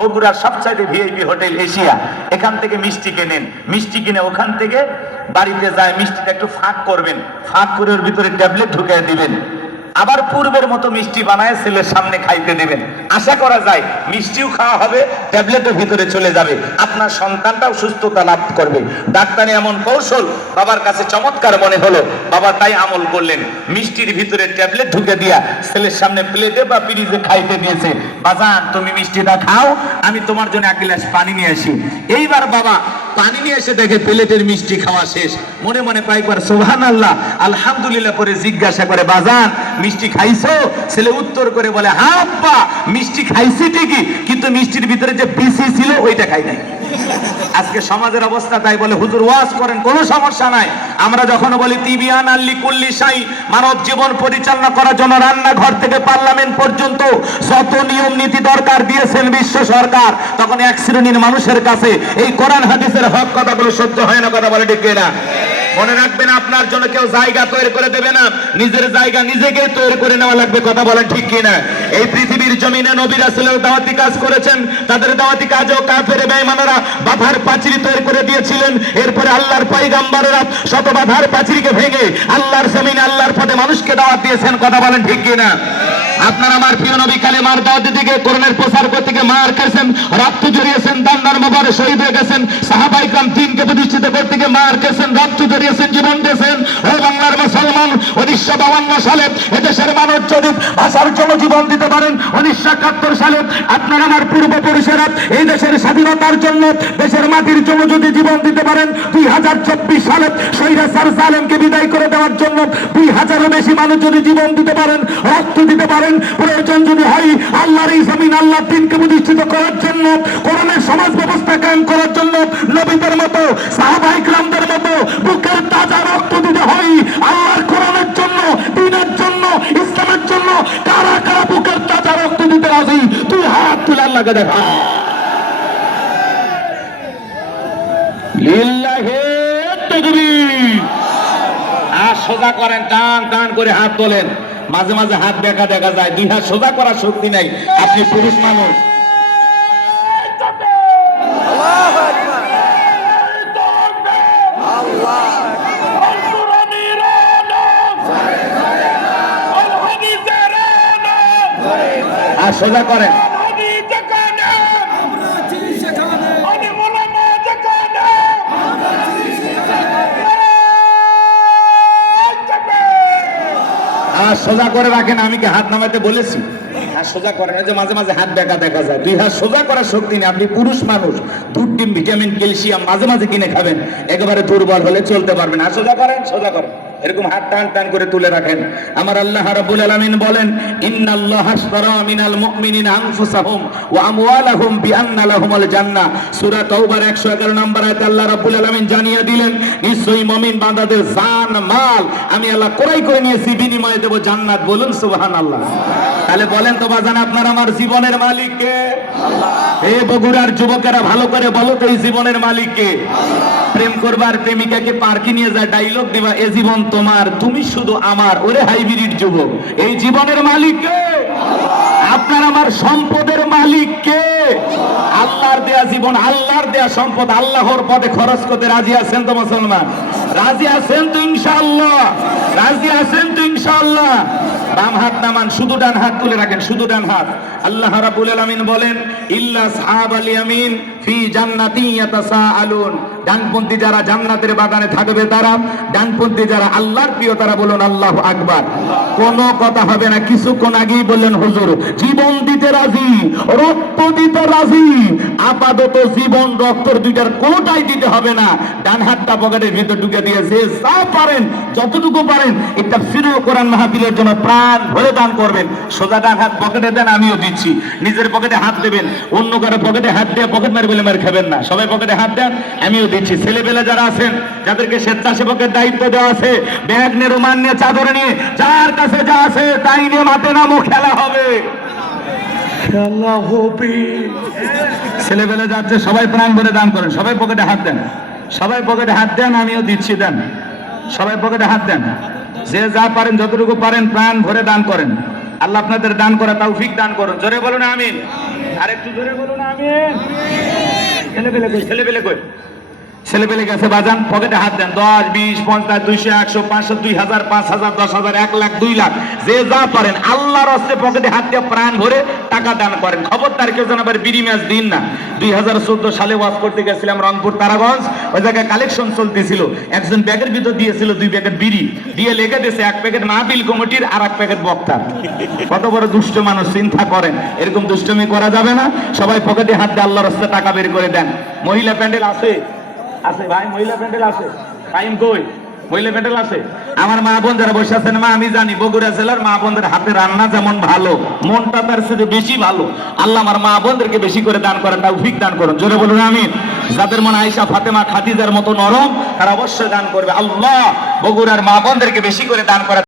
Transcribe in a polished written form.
বগুড়ার সবচাইতে VIP hotel Asia, এখান থেকে মিষ্টি কেনেন, মিষ্টি কিনে ওখান থেকে বাড়িতে যায় মিষ্টিটা একটু ফাঁক করবেন, ফাঁক করে ওর ভিতরে ট্যাবলেট ঢুকিয়ে দিবেন, আবার পূর্বের মতো মিষ্টি বানায় ছেলের সামনে খাইতে দেবেন। আশা করা যায় মিষ্টিও খাওয়া হবে, ট্যাবলেটের ভিতরে চলে যাবে, আপনার সন্তানটাও সুস্থতা লাভ করবে। ডাক্তারে এমন কৌশল বাবার কাছে চমৎকার মনে হলো, বাবা তাই আমল করলেন, মিষ্টির ভিতরে ট্যাবলেট ঢুকে দিয়া ছেলের সামনে প্লেটে বা ফ্রিজে খাইতে দিয়েছে। বাজান তুমি মিষ্টিটা খাও, আমি তোমার জন্য এক গ্লাস পানি নিয়ে আসি। এইবার বাবা পানি নিয়ে এসে দেখে প্লেটের মিষ্টি খাওয়া শেষ, মনে মনে কয়েকবার সুবহানাল্লাহ আলহামদুলিল্লাহ করে জিজ্ঞাসা করে, বাজান মিষ্টি খাইছো? ছেলে উত্তর করে বলে, হ্যাঁ আব্বা মিষ্টি খাইছি ঠিকই, কিন্তু মিষ্টির ভিতরে যে পিসি ছিল ওইটা খাই নাই। আজকে সমাজের অবস্থা তাই, বলে হুজুর ওয়াজ করেন, কোনো সমস্যা নাই। আমরা যখন বলি তিবিয়ান আল্লি কুল্লি শাই, মানব জীবন পরিচালনা করার জন্য রান্নাঘর থেকে পার্লামেন্ট পর্যন্ত যত নিয়ম নীতি দরকার দিয়েছেন বিশ্ব সরকার, তখন এক শ্রেণীর মানুষের কাছে এই কোরআন হাদিসের হক কথাগুলো সহ্য হয় না। কথা বলে ঠিক না? মনে রাখবেন আপনার জন্য কেউ জায়গা তৈরি করে দেবে না, নিজের জায়গা নিজেকে তৈরি করে নেওয়া লাগবে। কথা বলেন ঠিক কিনা? এই পৃথিবীর জমিনে নবী রাসূলের দাওয়াতি কাজ করেছেন, তাদের দাওয়াতি কাজেও কাফের বেঈমানরা বাধার পাঁচিল তৈরি করে দিয়েছিলেন। এরপরে আল্লাহর পয়গম্বররা শত বাধার পাঁচিলকে ভেঙে আল্লাহর জমিনে আল্লাহর পথে মানুষকে দাওয়াত দিয়েছেন। কথা বলেন ঠিক কিনা? আপনার আমার প্রিয় নবী কালেমার দাওয়াত দিকে কোরআনের প্রচার করতে গিয়ে মার খেয়েছেন, রক্ত ঝরিয়েছেন, দান্দার মোবারে শহীদ হয়ে গেছেন। সাহাবায়ে কেরাম দ্বীনকে প্রতিষ্ঠিত করতে গিয়ে মার খেয়েছেন, রক্ত ঝরিয়েছেন, জীবন দিয়েছেন। ও বাংলার মুসলমান, 1952 সালে এদেশের মানুষ যদি ভাষার জন্য জীবন দিতে পারেন, 1971 সালে আপনার আমার পূর্বপুরুষেরা এই দেশের স্বাধীনতার জন্য দেশের মাটির জন্য যদি জীবন দিতে পারেন, 2024 সালে স্বৈরাচার জালেমকে বিদায় করে দেওয়ার জন্য 2000-এরও বেশি মানুষ যদি জীবন দিতে পারেন, রক্ত দিতে পারেন, প্রয়োজন যদি হয় আল্লাহর এই জমিন আল্লাহর দ্বীনকে প্রতিষ্ঠিত করার জন্য, কোরআনের সমাজ ব্যবস্থা কায়েম করার জন্য নবীদের মতো সাহাবায়ে কেরামদের মতো বুকের তাজা রক্ত দিতে হয় আল্লাহর কোরআনের জন্য, দ্বীনের জন্য, ইসলামের জন্য। কারা কারা বুকের তাজা রক্ত দিতে রাজি? তুই হাত তুলে আল্লাহকে দেখা। লিল্লাহি তাকবীর। আর সোজা করেন, টান টান করে হাত তোলেন, মাঝে মাঝে হাত দেখা দেখা যায়, দুই হাত সোজা করার শক্তি নাই, আপনি পুরুষ মানুষ। আর সোজা করেন। আর সোজা করে রাখেন, আমি কি হাত নামাইতে বলেছি? আর সোজা করেন, যে মাঝে মাঝে হাত দেখা দেখা যায়, দুই হাত সোজা করার শক্তি নেই, আপনি পুরুষ মানুষ। দুধ, ডিম, ভিটামিন, ক্যালসিয়াম মাঝে মাঝে কিনে খাবেন, একেবারে দুর্বল হলে চলতে পারবেন। আর সোজা করেন, সোজা করেন, এরকম হাত টান টান করে তুলে রাখেন। আমার আল্লাহ রাব্বুল আলামিন বলেন, ইন্নাল্লাহা আশতারা মিনাল মুমিনিনা আনফুসাহুম ওয়া আমওয়ালাহুম বিআন্না লাহুমুল জান্নাহ। সূরা তাওবার 111 নম্বর আয়াতে আল্লাহ রাব্বুল আলামিন জানিয়ে দিলেন, নিশ্চয়ই মুমিন বান্দাদের জান মাল আমি আল্লাহ ক্রয় করে নিয়েছি, বিনিময়ে দেব জান্নাত। বলুন সুবহানাল্লাহ। তাহলে বলেন তো বাজান, আপনার আমার জীবনের মালিক কে? আল্লাহ। এই বগুড়ার যুবকেরা ভালো করে বলো তো, এই জীবনের মালিক কে? আল্লাহ। প্রেম করবার প্রেমিকাকে পার্কে নিয়ে যায়, ডায়লগ দিবা, এ জীবন তোমার, তুমি শুধু আমার। ওরে হাইব্রিড যুবক, এই জীবনের মালিক কে? আপনার আমার সম্পদের মালিক কে? আল্লাহর দেয়া জীবন, আল্লাহর দেয়া সম্পদ, আল্লাহর পথে খরচ করতে রাজি আছেন তো মুসলমান? রাজি আছেন তো ইনশাআল্লাহ? রাজি আছেন তো ইনশাআল্লাহ? বাম হাত নামান, শুধু ডান হাত তুলে রাখেন, শুধু ডান হাত। আল্লাহ রাব্বুল আলামিন বলেন, ইল্লা আসহাবাল ইয়ামিন ফি জান্নাতিন ইয়াতাসাআলুন। ডানপন্থী যারা জান্নাতের বাগানে থাকবে তারা, ডানপন্থী যারা আল্লাহর প্রিয় তারা বলুন আল্লাহু আকবার। কোনো কথা হবে না। কিছুক্ষণ আগেই বললেন হুজুর জীবন দিতে রাজি, রক্ত দিতে রাজি। আপাতত জীবন রক্তর দুইটার কোনোটাই দিতে হবে না। ডান হাতটা পকেটের ভিতর ঢুকে দিয়েছে, যা পারেন যতটুকু পারেন এটা ফিরে কোরআন মাহফিলের জন্য প্রাণ ভরে দান করবেন। সোজা ডান হাত পকেটে দেন, আমিও দিচ্ছি। নিজের পকেটে হাত দেবেন, অন্য কারো পকেটে হাত দিয়ে পকেট মার বলে মার খাবেন না। সবাই পকেটে হাত দেন, আমিও দিচ্ছি। ছেলেবেলা যারা আছেন, যাদেরকে স্বেচ্ছাসেবকের দায়িত্ব দেওয়া আছে, ব্যাগ নিয়ে, রুমাল নিয়ে, চাদর নিয়ে, যার কাছে যা আছে তাই নিয়ে মাঠে নামো, খেলা হবে, খেলা হবে। ছেলেবেলা যাচ্ছে, সবাই প্রাণ ভরে দান করেন। সবাই পকেটে হাত দেন, সবাই পকেটে হাত দেন, আমিও দিচ্ছি, দেন। সবাই পকেটে হাত দেন, যে যা পারেন যতটুকু পারেন প্রাণ ভরে দান করেন। আল্লাহ আপনাদের দান করা তৌফিক দান করুন। জোরে বলুন আমিন। আরেকটু জোরে বলুন আমিন। ছেলেপেলে কই, ছেলেপেলে কই? ছেলেপেলে গেছে বাজান, পকেটে হাত দেন। 10, 20, 50, 200, 100, 500, 2000, 5000, 10,000, 1 লাখ, 2 লাখ, যে যা পারেন আল্লাহর হস্তে পকেটে হাত দিয়ে প্রাণ ভরে টাকা দান করেন। খবরদার কেউ যেন আবার বিড়ি ম্যাচ দিন না। 2014 সালে ওয়াজ করতে গেছিলাম রংপুর তারাগঞ্জ, ওই জায়গায় কালেকশন চলতেছিল। একজন ব্যাগের ভিতর দিয়েছিল 2 প্যাকেট বিড়ি, দিয়ে লেগে দিয়েছে 1 প্যাকেট মাহফিল কমিটির আর 1 প্যাকেট বক্তার। কত বড় দুষ্ট মানুষ, চিন্তা করেন। এরকম দুষ্টমি করা যাবে না। সবাই পকেটে হাত দিয়ে আল্লাহর হস্তে টাকা বের করে দেন। মহিলা প্যান্ডেল আছে? আছে ভাই, মহিলা প্যান্ডেল আছে? টাইম কই? মহিলা প্যান্ডেল আছে? আমার মা বোন যারা বসে আছেন, মা আমি জানি বগুড়া জেলার মা বোনদের হাতে রান্না যেমন ভালো, মনটা তার সাথে বেশি ভালো। আল্লাহ আমার মা বোনদেরকে বেশি করে দান করেন, তৌফিক দান করুন। জোরে বলুন আমিন। যাদের মন আয়েশা ফাতেমা খাদিজার মতো নরম, তারা অবশ্যই দান করবে। আল্লাহ বগুড়ার মা বোনদেরকে বেশি করে দান করেন।